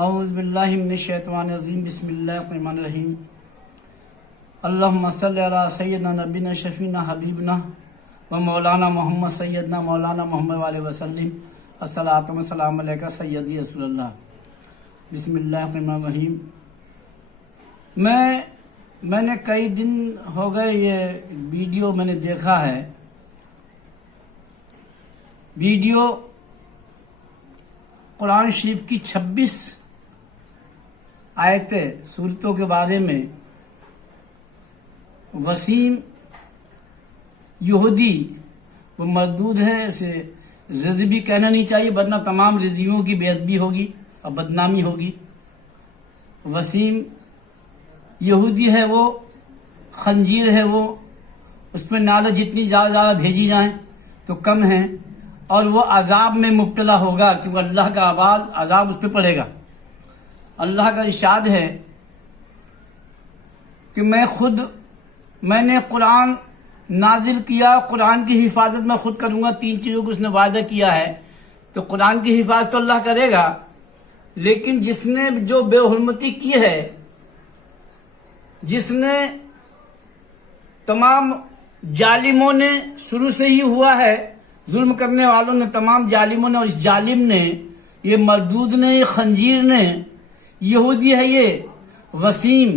اعوذ باللہ من الشیطان الرجیم بسم اللہ الرحمن الرحیم اللہم صلی علی سیدنا نبینا شفینا حبیبنا و مولانا محمد سیدنا مولانا محمد علیہ وسلم الصلاۃ والسلام علیکہ سیدی رسول اللہ بسم اللہ الرحمن الرحیم۔ میں نے کئی دن ہو گئے یہ ویڈیو میں نے دیکھا ہے، ویڈیو قرآن شریف کی 26 آیتیں صورتوں کے بارے میں وسیم یہودی وہ مردود ہے، اسے رضوی کہنا نہیں چاہیے ورنہ تمام رضویوں کی بے ادبی ہوگی اور بدنامی ہوگی۔ وسیم یہودی ہے، وہ خنزیر ہے، وہ اس میں نعلیں جتنی زیادہ بھیجی جائیں تو کم ہیں، اور وہ عذاب میں مبتلا ہوگا کیونکہ اللہ کا عذاب اس پہ پڑے گا۔ اللہ کا ارشاد ہے کہ میں نے قرآن نازل کیا، قرآن کی حفاظت میں خود کروں گا۔ 3 چیزوں کو اس نے وعدہ کیا ہے، تو قرآن کی حفاظت تو اللہ کرے گا، لیکن جس نے جو بے حرمتی کی ہے، جس نے تمام ظالموں نے شروع سے ہی ہوا ہے، ظلم کرنے والوں نے، تمام ظالموں نے، اور اس ظالم نے، یہ مردود نے، یہ خنزیر نے، یہودی ہے یہ وسیم،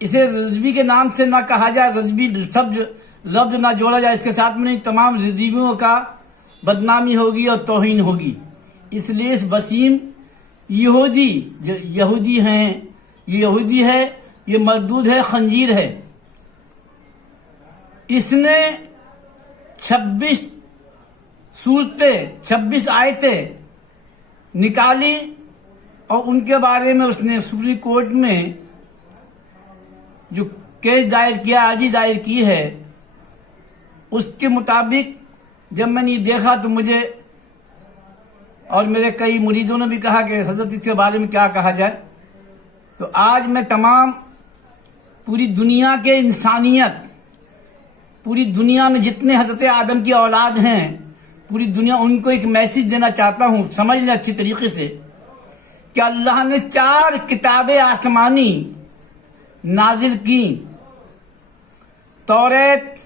اسے رضوی کے نام سے نہ کہا جائے، رضوی لفظ نہ جوڑا جائے اس کے ساتھ میں، نہیں تمام رضویوں کا بدنامی ہوگی اور توہین ہوگی۔ اس لیے اس وسیم یہودی جو یہودی ہیں، یہ یہودی ہے، یہ مردود ہے، خنزیر ہے، اس نے 26 صورتیں 26 آیتیں نکالی اور ان کے بارے میں اس نے سپریم کورٹ میں جو کیس دائر کیا، عرضی دائر کی ہے، اس کے مطابق جب میں نے یہ دیکھا تو مجھے اور میرے کئی مریدوں نے بھی کہا کہ حضرت اس کے بارے میں کیا کہا جائے، تو آج میں تمام پوری دنیا کے انسانیت، پوری دنیا میں جتنے حضرت آدم کی اولاد ہیں، پوری دنیا، ان کو ایک میسج دینا چاہتا ہوں، سمجھ لیں اچھی طریقے سے، کہ اللہ نے 4 کتابیں آسمانی نازل کی، توریت،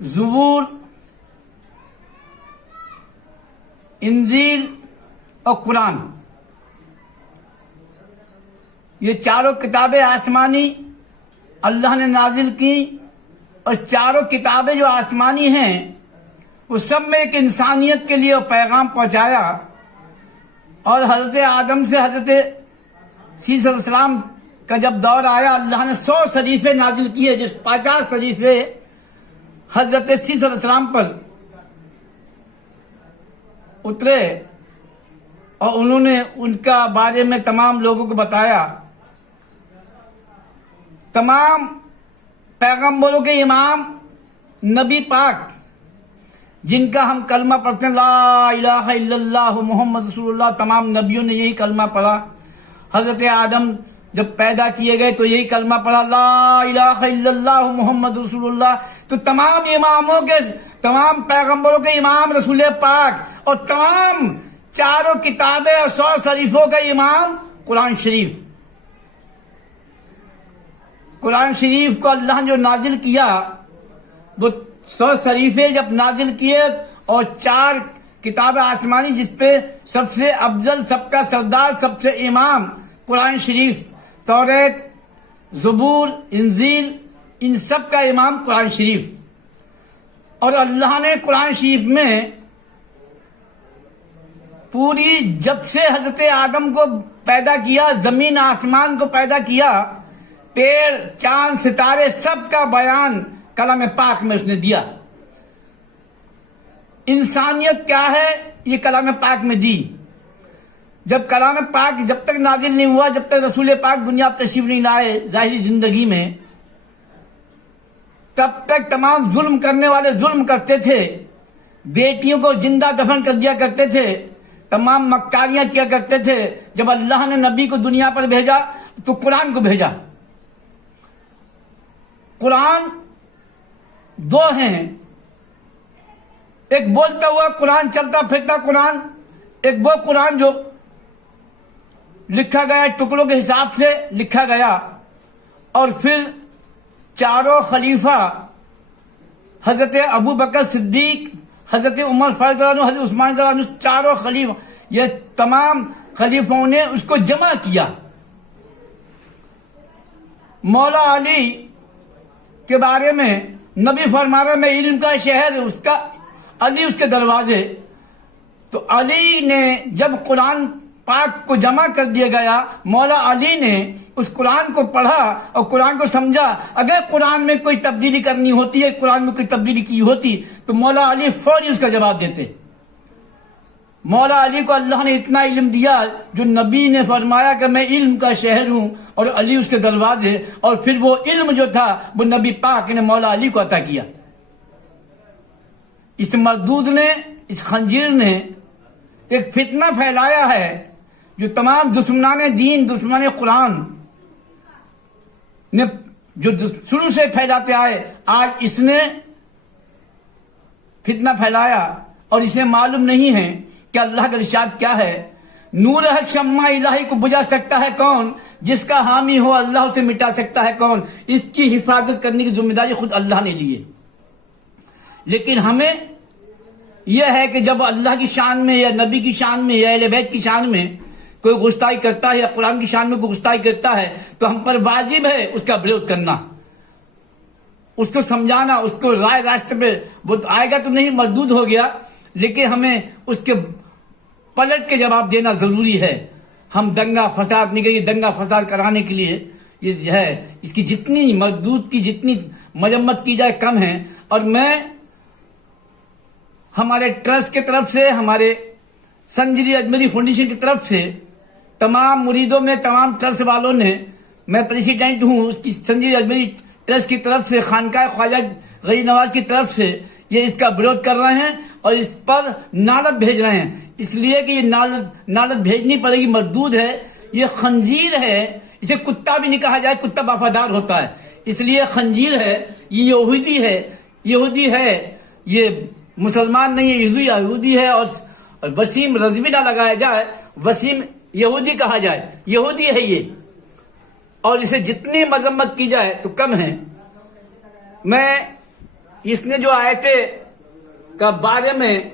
زبور، انجیل اور قرآن۔ یہ 4 کتابیں آسمانی اللہ نے نازل کی، اور 4 کتابیں جو آسمانی ہیں وہ سب میں ایک انسانیت کے لیے پیغام پہنچایا، اور حضرت آدم سے حضرت عیسیٰ علیہ السلام کا جب دور آیا، اللہ نے 100 شریفے نازل کیے، جس 50 شریفے حضرت عیسیٰ علیہ السلام پر اترے، اور انہوں نے ان کا بارے میں تمام لوگوں کو بتایا۔ تمام پیغمبروں کے امام نبی پاک، جن کا ہم کلمہ پڑھتے ہیں لا الہ الا اللہ محمد رسول اللہ، تمام نبیوں نے یہی کلمہ پڑھا۔ حضرت آدم جب پیدا کیے گئے تو یہی کلمہ پڑھا لا الہ الا اللہ محمد رسول اللہ۔ تو تمام اماموں کے، تمام پیغمبروں کے امام رسول پاک، اور تمام 4 کتابیں اور 100 شریفوں کا امام قرآن شریف۔ قرآن شریف کو اللہ نے جو نازل کیا، وہ 100 شریفے جب نازل کیے، اور 4 کتاب آسمانی جس پہ سب سے افضل، سب کا سردار، سب سے امام قرآن شریف، توریت، زبور، انجیل، ان سب کا امام قرآن شریف۔ اور اللہ نے قرآن شریف میں پوری، جب سے حضرت آدم کو پیدا کیا، زمین آسمان کو پیدا کیا، پیڑ، چاند، ستارے، سب کا بیان کلام پاک میں اس نے دیا۔ انسانیت کیا ہے یہ کلام پاک میں دی۔ جب کلام پاک جب تک نازل نہیں ہوا، جب تک رسول پاک دنیا تشریف نہیں لائے ظاہری زندگی میں، تب تک تمام ظلم کرنے والے ظلم کرتے تھے، بیٹیوں کو زندہ دفن کر دیا کرتے تھے، تمام مکاریاں کیا کرتے تھے۔ جب اللہ نے نبی کو دنیا پر بھیجا تو قرآن کو بھیجا۔ قرآن 2 ہیں، ایک بولتا ہوا قرآن، چلتا پھرتا قرآن، ایک وہ قرآن جو लिखा गया, टुकड़ों के हिसाब से लिखा गया, और फिर चारों खलीफा हजरत अबू बकर सिद्दीक, हजरत उमर फारूक, हजरत उस्मान, चारों खलीफा, ये तमाम खलीफों ने उसको जमा किया। मौला अली के बारे में नबी फरमा रहे, मैं इल्म का शहर, उसका अली उसके दरवाजे। तो अली ने जब कुरान पाक को जमा कर दिया गया, मौला अली ने उस कुरान को पढ़ा और कुरान को समझा। अगर कुरान में कोई तब्दीली करनी होती है, कुरान में कोई तब्दीली की होती, तो मौला अली फौरी उसका जवाब देते। मौला अली को अल्लाह ने इतना इल्म दिया, जो नबी ने फरमाया कि मैं इल्म का शहर हूं और अली उसके दरवाजे, और फिर वो इल्म जो था वो नबी पाक ने मौला अली को अता किया। इस मरदूद ने, इस खंजीर ने एक फितना फैलाया है, जो तमाम दुश्मनाने दीन, दुश्मनाने कुरान ने जो शुरू से फैलाते आए, आज इसने फितना फैलाया। और इसे मालूम नहीं है कि अल्लाह का इरशाद क्या है, नूर है शम्मा इलाही को बुझा सकता है कौन, जिसका हामी हो अल्लाह उसे मिटा सकता है कौन। इसकी हिफाजत करने की जिम्मेदारी खुद अल्लाह ने ली है। लेकिन हमें यह है कि जब अल्लाह की शान में या नबी की शान में या अहले बैत की शान में कोई गुस्ताई करता है या कुरान की शान में कोई गुस्ताई करता है, तो हम पर वाजिब है उसका विरोध करना, उसको समझाना, उसको राय रास्ते पे। वो आएगा तो नहीं, मरदूद हो गया, लेकिन हमें उसके पलट के जवाब देना जरूरी है। हम दंगा फसाद नहीं करिए, दंगा फसाद कराने के लिए ये है, इसकी जितनी मरदूद की जितनी मजम्मत की जाए कम है। और मैं हमारे ट्रस्ट की तरफ से, हमारे संजरी अजमेरी फाउंडेशन की तरफ से तमाम मुरीदों में, तमाम ट्रस्ट वालों ने, मैं प्रेसिडेंट हूं उसकी संजरी अजमेरी ट्रस्ट की तरफ से, खानकाह ख्वाजा गरीब नवाज की तरफ से ये इसका विरोध कर रहे हैं और इस पर नालत भेज रहे हैं। इसलिए कि ये नालत भेजनी पड़ेगी, मरदूद है, ये खंजीर है। इसे कुत्ता भी नहीं कहा जाए, कुत्ता वफादार होता है, इसलिए खंजीर है। ये यहूदी है, यहूदी है, ये मुसलमान नहीं है, यहूदी है। और वसीम रजवी ना लगाया जाए, वसीम यहूदी कहा जाए, यहूदी है ये। और इसे जितनी मजम्मत की जाए तो कम है। मैं इसने जो आयते का बारे में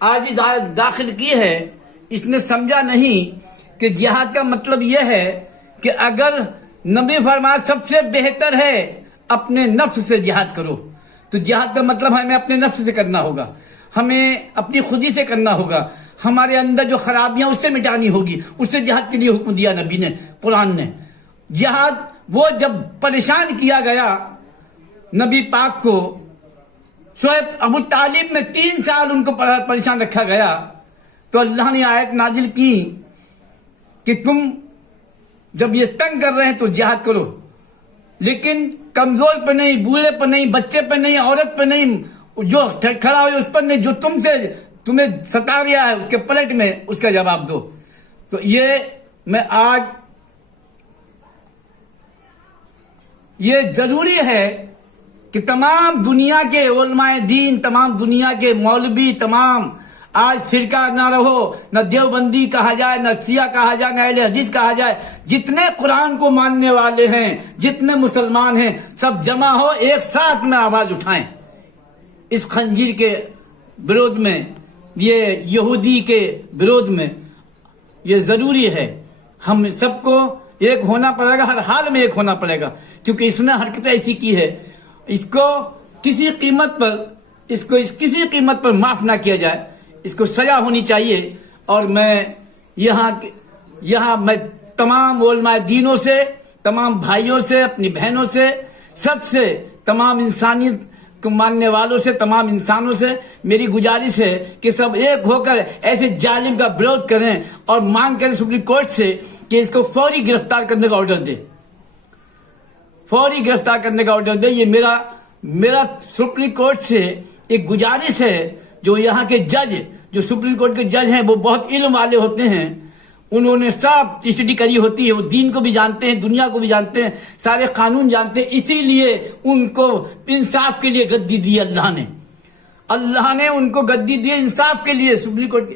आज ही दाखिल की है, इसने समझा नहीं कि जिहाद का मतलब यह है कि अगर नबी फरमाया सबसे बेहतर है अपने नफ्स से जिहाद करो, तो जिहाद का मतलब हमें अपने नफ्स से करना होगा, हमें अपनी खुदी से करना होगा, हमारे अंदर जो खराबियां उससे मिटानी होगी। उससे जिहाद के लिए हुक्म दिया नबी ने, कुरान ने। जिहाद वो जब परेशान किया गया नबी पाक को, शुएब अबू तालिब में 3 साल उनको परेशान रखा गया, तो अल्लाह ने आयत नाजिल की कि तुम जब ये तंग कर रहे हैं तो जिहाद करो, लेकिन कमजोर पे नहीं, बूढ़े पे नहीं, बच्चे पे नहीं, औरत पे नहीं, जो खड़ा हो उस पर नहीं, जो तुम्हें सता रहा है उसके पलट में उसका जवाब दो। तो ये मैं आज, ये जरूरी है कि तमाम दुनिया के उलमाए दीन, तमाम दुनिया के मौलवी, तमाम आज फिरका ना रहो, न देवबंदी कहा जाए, न सिया कहा जाए, न अहले हदीस कहा जाए, जितने कुरान को मानने वाले हैं, जितने मुसलमान हैं, सब जमा हो, एक साथ में आवाज उठाएं इस खंजीर के विरोध में, ये यहूदी के विरोध में। ये जरूरी है, हम सबको एक होना पड़ेगा, हर हाल में एक होना पड़ेगा, क्योंकि इसने हरकत ऐसी की है, इसको किसी कीमत पर माफ ना किया जाए, इसको सजा होनी चाहिए। और मैं यहाँ मैं तमाम उलमाए दीनों से, तमाम भाइयों से, अपनी बहनों से, सबसे, तमाम इंसानियत को मानने वालों से, तमाम इंसानों से मेरी गुजारिश है कि सब एक होकर ऐसे जालिम का विरोध करें और मांग करें सुप्रीम कोर्ट से कि इसको फौरी गिरफ्तार करने का ऑर्डर दे, फौरी गिरफ्तार करने का ऑर्डर दे। ये मेरा सुप्रीम कोर्ट से एक गुजारिश है। जो यहाँ के जज, जो सुप्रीम कोर्ट के जज हैं, वो बहुत इल्म वाले होते हैं, उन्होंने सब स्टडी करी होती है, वो दीन को भी जानते हैं, दुनिया को भी जानते हैं, सारे कानून जानते हैं, इसीलिए उनको इंसाफ के लिए गद्दी दी अल्लाह ने उनको गद्दी दी इंसाफ के लिए। Supreme court